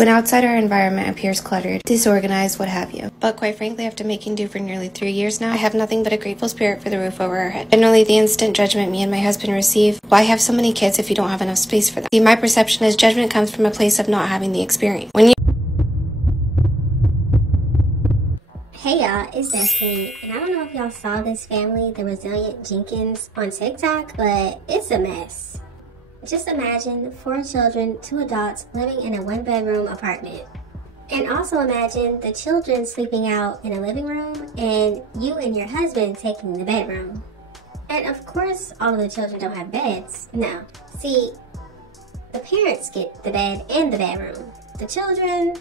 When outside our environment appears cluttered, disorganized, what have you. But quite frankly, after making do for nearly 3 years now, I have nothing but a grateful spirit for the roof over our head. Generally, the instant judgment me and my husband receive, why have so many kids if you don't have enough space for them? See, my perception is judgment comes from a place of not having the experience. Hey y'all, it's Destiny, and I don't know if y'all saw this family, the resilient Jenkins, on TikTok, but it's a mess. Just imagine 4 children, 2 adults living in a 1-bedroom apartment. And also imagine the children sleeping out in a living room and you and your husband taking the bedroom. And of course, all of the children don't have beds. No. See, the parents get the bed and the bedroom. The children,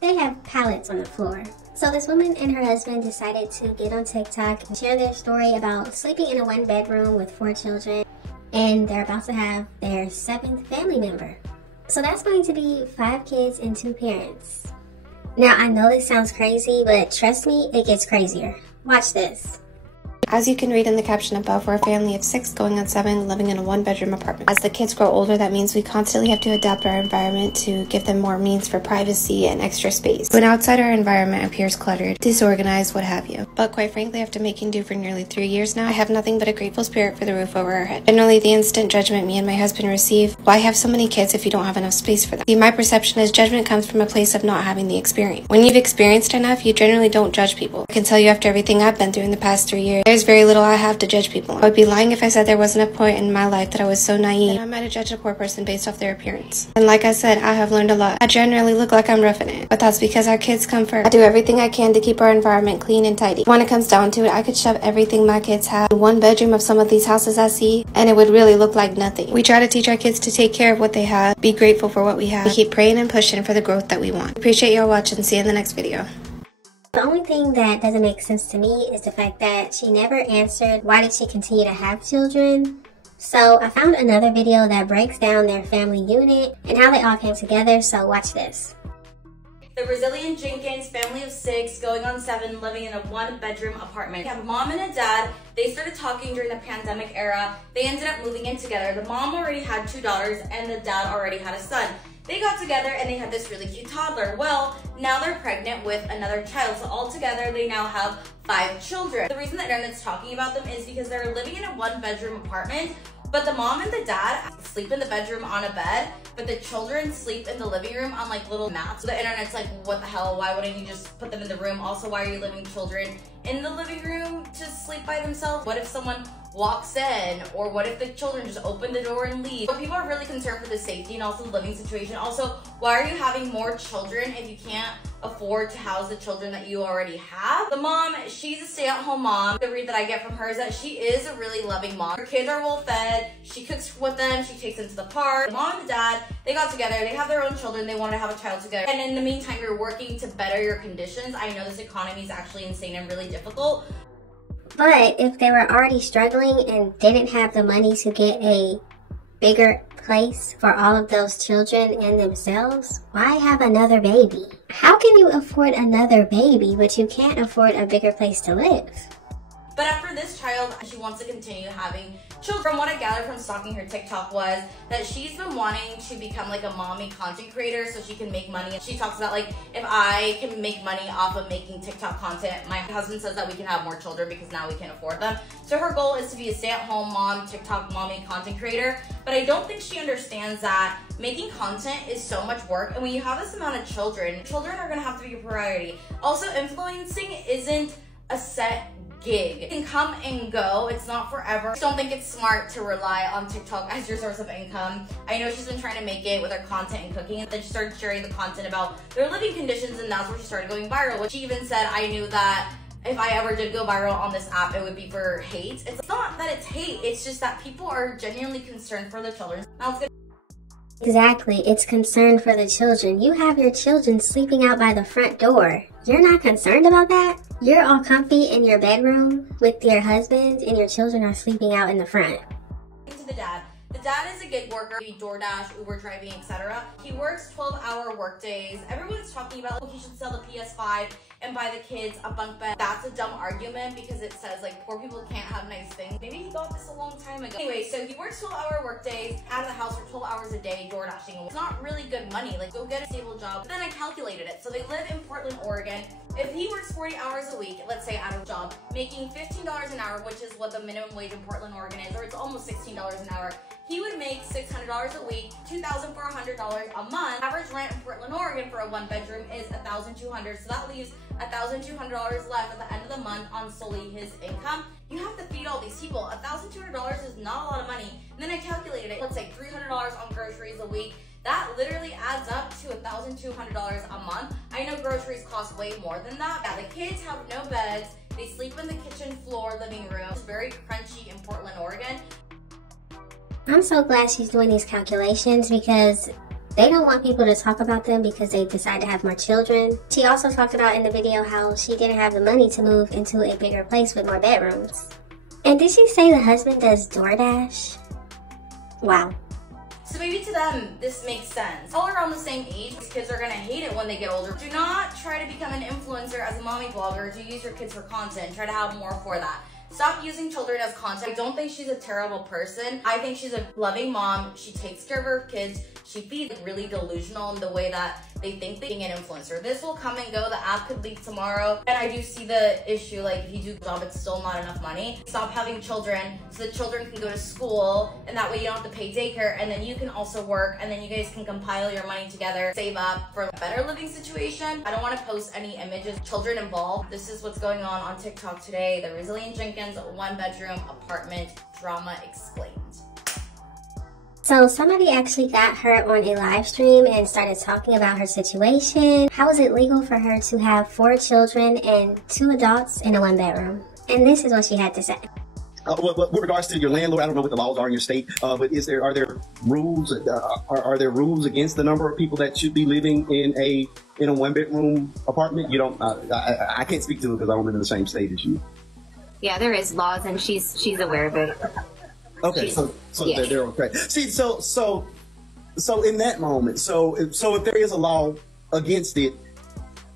they have pallets on the floor. So this woman and her husband decided to get on TikTok and share their story about sleeping in a 1-bedroom with 4 children, and they're about to have their 7th family member. So that's going to be 5 kids and 2 parents. Now I know this sounds crazy, but trust me, it gets crazier. Watch this. As you can read in the caption above, we're a family of 6 going on 7 living in a 1-bedroom apartment. As the kids grow older, that means we constantly have to adapt our environment to give them more means for privacy and extra space. When outside our environment appears cluttered, disorganized, what have you. But quite frankly, after making do for nearly 3 years now, I have nothing but a grateful spirit for the roof over our head. Generally, the instant judgment me and my husband receive, why have so many kids if you don't have enough space for them? See, my perception is judgment comes from a place of not having the experience. When you've experienced enough, you generally don't judge people. I can tell you after everything I've been through in the past 3 years, there's very little I have to judge people. I would be lying if I said there wasn't a point in my life that I was so naive that I might have judged a poor person based off their appearance. And like I said, I have learned a lot. I generally look like I'm roughing it, but that's because our kids come first. I do everything I can to keep our environment clean and tidy. When it comes down to it, I could shove everything my kids have in 1 bedroom of some of these houses I see, and it would really look like nothing. We try to teach our kids to take care of what they have, be grateful for what we have, we keep praying and pushing for the growth that we want. Appreciate y'all watching. See you in the next video. The only thing that doesn't make sense to me is the fact that she never answered why did she continue to have children. So I found another video that breaks down their family unit and how they all came together, so watch this. The resilient Jenkins family of 6 going on 7 living in a 1-bedroom apartment. They have a mom and a dad. They started talking during the pandemic era. They ended up moving in together. The mom already had 2 daughters and the dad already had a son. They got together and they had this really cute toddler. Well, now they're pregnant with another child. So all together, they now have 5 children. The reason that internet's talking about them is because they're living in a 1-bedroom apartment, but the mom and the dad sleep in the bedroom on a bed, but the children sleep in the living room on like little mats. So the internet's like, what the hell? Why wouldn't you just put them in the room? Also, why are you leaving children in the living room to sleep by themselves? What if someone walks in, or what if the children just open the door and leave? So people are really concerned for the safety and also the living situation. Also, why are you having more children if you can't afford to house the children that you already have? The mom, she's a stay-at-home mom. The read that I get from her is that she is a really loving mom. Her kids are well fed, she cooks with them, she takes them to the park. The mom and the dad, they got together, they have their own children, they wanted to have a child together. And in the meantime, you're working to better your conditions. I know this economy is actually insane and really difficult. But if they were already struggling and didn't have the money to get a bigger place for all of those children and themselves, why have another baby? How can you afford another baby, but you can't afford a bigger place to live? But after this child, she wants to continue having children. From what I gathered from stalking her TikTok was that she's been wanting to become like a mommy content creator so she can make money. She talks about like, if I can make money off of making TikTok content, my husband says that we can have more children because now we can't afford them. So her goal is to be a stay-at-home mom, TikTok mommy content creator. But I don't think she understands that making content is so much work. And when you have this amount of children, children are gonna have to be a priority. Also, influencing isn't a set gig. It can come and go. It's not forever. I just don't think it's smart to rely on TikTok as your source of income. I know she's been trying to make it with her content and cooking, and then she started sharing the content about their living conditions, and that's where she started going viral. Which she even said, I knew that if I ever did go viral on this app, it would be for hate. It's not that it's hate, it's just that people are genuinely concerned for their children. Now let's get Exactly, it's concern for the children. You have your children sleeping out by the front door. You're not concerned about that? You're all comfy in your bedroom with your husband and your children are sleeping out in the front. to the dad. The dad is a gig worker, DoorDash, Uber driving, etc. He works 12-hour work days. Everyone's talking about, oh, he should sell the PS5 and buy the kids a bunk bed. That's a dumb argument because it says like poor people can't have nice things. Maybe he got this a long time ago. Anyway, so he works 12-hour work days, out of the house for 12 hours a day, door dashing. It's not really good money. Like, go get a stable job. But then calculated it. So they live in Portland, Oregon. If he works 40 hours a week, let's say at a job, making $15 an hour, which is what the minimum wage in Portland, Oregon is, or it's almost $16 an hour, he would make $600 a week, $2,400 a month. Average rent in Portland, Oregon for a one bedroom is $1,200. So that leaves $1,200 left at the end of the month on solely his income. You have to feed all these people. $1,200 is not a lot of money. And then I calculated it, let's say $300 on groceries a week. That literally adds up to $1,200 a month. I know groceries cost way more than that. Yeah, the kids have no beds. They sleep in the kitchen floor, living room. It's very crunchy in Portland, Oregon. I'm so glad she's doing these calculations because they don't want people to talk about them because they decide to have more children. She also talked about in the video how she didn't have the money to move into a bigger place with more bedrooms. And did she say the husband does DoorDash? Wow. So maybe to them, this makes sense. All around the same age, these kids are gonna hate it when they get older. Do not try to become an influencer as a mommy blogger to use your kids for content. Try to have more for that. Stop using children as content. I don't think she's a terrible person. I think she's a loving mom. She takes care of her kids. She feeds really delusional in the way that they think being an influencer. This will come and go. The app could leave tomorrow. And I do see the issue, like if you do a job, it's still not enough money. Stop having children so the children can go to school and that way you don't have to pay daycare and then you can also work and then you guys can compile your money together, save up for a better living situation. I don't want to post any images, children involved. This is what's going on TikTok today. The Resilient Jenkins one bedroom apartment drama explained. So somebody actually got her on a live stream and started talking about her situation. How is it legal for her to have 4 children and 2 adults in a one bedroom? And this is what she had to say. With regards to your landlord, I don't know what the laws are in your state, but are there rules? Are there rules against the number of people that should be living in a one bedroom apartment? You don't. I can't speak to it because I don't live in the same state as you. Yeah, there is laws, and she's aware of it. Okay, so yeah. They're okay. See, so in that moment, so if there is a law against it,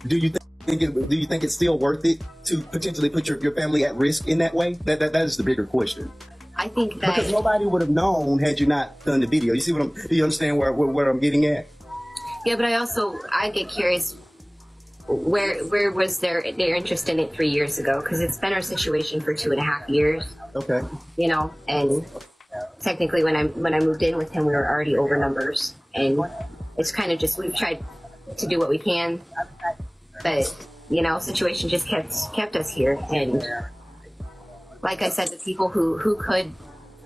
do you think it's still worth it to potentially put your family at risk in that way? That is the bigger question. I think that because nobody would have known had you not done the video. You see do you understand where I'm getting at? Yeah, but I get curious. Where was their interest in it 3 years ago? Because it's been our situation for 2.5 years. Okay. You know, and technically when I moved in with him, we were already over numbers, and it's kind of just we've tried to do what we can, but you know, situation just kept us here. And like I said, the people who could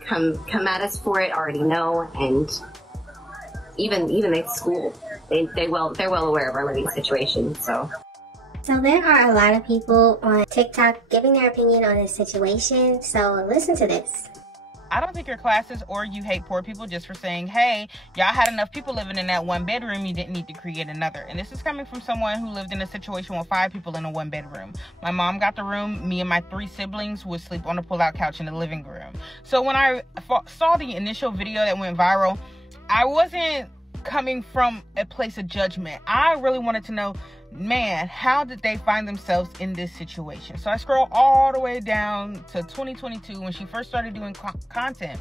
come at us for it already know, and even at school. They're well aware of our living situation. So there are a lot of people on TikTok giving their opinion on this situation. So listen to this. I don't think you're classist or you hate poor people just for saying, hey, y'all had enough people living in that one bedroom, you didn't need to create another. And this is coming from someone who lived in a situation with 5 people in a one bedroom. My mom got the room. Me and my 3 siblings would sleep on a pull-out couch in the living room. So when I saw the initial video that went viral, I wasn't coming from a place of judgment. I really wanted to know, man, how did they find themselves in this situation? So I scroll all the way down to 2022 when she first started doing content.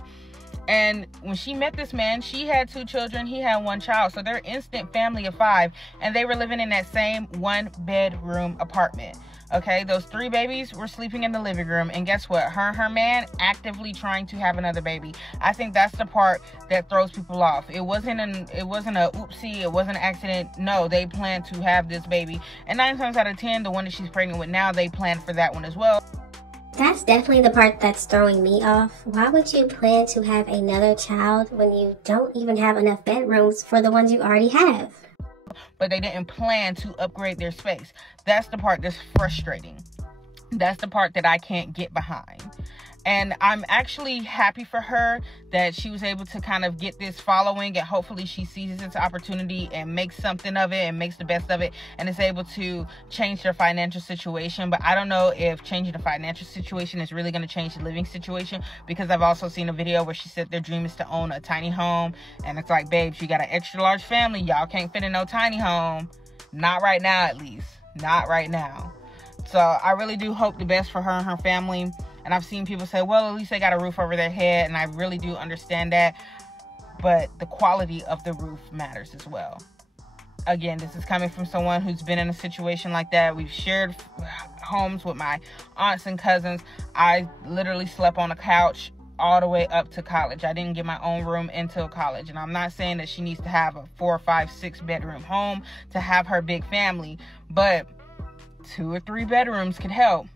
And when she met this man, she had 2 children, he had 1 child. So they're instant family of 5, and they were living in that same one bedroom apartment. Okay, those 3 babies were sleeping in the living room, and guess what? Her man actively trying to have another baby. I think that's the part that throws people off. It wasn't a oopsie, it wasn't an accident. No, they planned to have this baby, and 9 times out of 10, the one that she's pregnant with now, they planned for that one as well. That's definitely the part that's throwing me off. Why would you plan to have another child when you don't even have enough bedrooms for the ones you already have? But they didn't plan to upgrade their space. That's the part that's frustrating. That's the part that I can't get behind. And I'm actually happy for her that she was able to kind of get this following, and hopefully she seizes this opportunity and makes something of it and makes the best of it and is able to change their financial situation. But I don't know if changing the financial situation is really going to change the living situation, because I've also seen a video where she said their dream is to own a tiny home. And it's like, babes, you got an extra large family. Y'all can't fit in no tiny home. Not right now, at least. Not right now. So I really do hope the best for her and her family. And I've seen people say, well, at least they got a roof over their head. And I really do understand that. But the quality of the roof matters as well. again, this is coming from someone who's been in a situation like that. We've shared homes with my aunts and cousins. I literally slept on a couch all the way up to college. I didn't get my own room until college. And I'm not saying that she needs to have a 4, 5, 6 bedroom home to have her big family, but 2 or 3 bedrooms could help.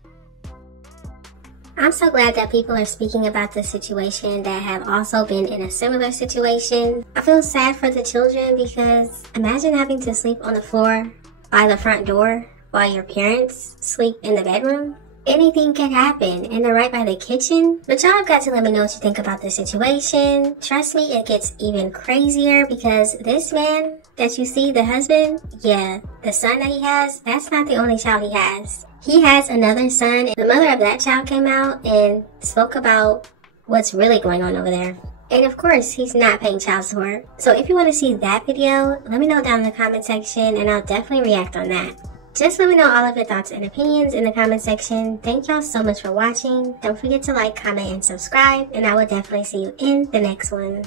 I'm so glad that people are speaking about the situation that have also been in a similar situation. I feel sad for the children because imagine having to sleep on the floor by the front door while your parents sleep in the bedroom. Anything can happen, and they're right by the kitchen. But y'all have got to let me know what you think about the situation. Trust me, it gets even crazier because this man that you see, the husband, yeah, the son that he has, that's not the only child he has. He has another son, and the mother of that child came out and spoke about what's really going on over there. And of course, he's not paying child support. So if you want to see that video, let me know down in the comment section, and I'll definitely react on that. Just let me know all of your thoughts and opinions in the comment section. Thank y'all so much for watching. Don't forget to like, comment, and subscribe, and I will definitely see you in the next one.